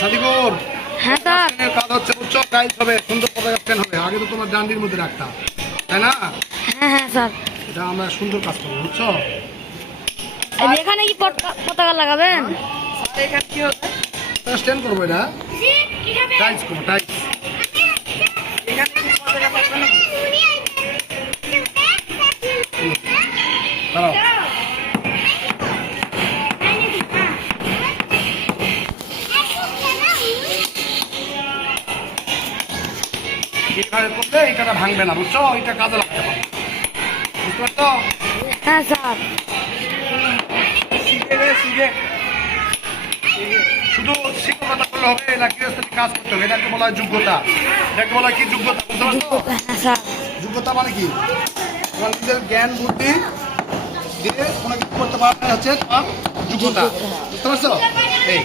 সাদিকুর, হ্যাঁ স্যার। কাজ হচ্ছে বুঝছো, টাইলস হবে, সুন্দর পতাকা স্ট্যান্ড হবে। আগে তো তোমার ডান্ডির মধ্যে রাখতা, তাই না? হ্যাঁ হ্যাঁ স্যার। এটা আমরা সুন্দর কাজ করবো বুঝছো। এখানে কি পতাকা লাগাবেন? স্ট্যান্ড করবো, এটা টাইলস করবো, টাইলস। দাঁড়াও, এইভাবে করলে এইটা ভাঙবে না বুঝছো, এটা কাজে লাগতে পারে, বুঝতে পারছো? হ্যাঁ স্যার। শুধু শিক্ষকতা করলে হবে না, গৃহস্থলী কাজ করতে হবে। এটাকে বলা হয় যোগ্যতা। এটাকে বলা হয় কি? যোগ্যতা, বুঝতে পারছো? হ্যাঁ স্যার। যোগ্যতা মানে কি? তোমার নিজের জ্ঞান বুদ্ধি দিয়ে কোনো কিছু করতে পারলে হচ্ছে তোমার যোগ্যতা, বুঝতে পারছো? এই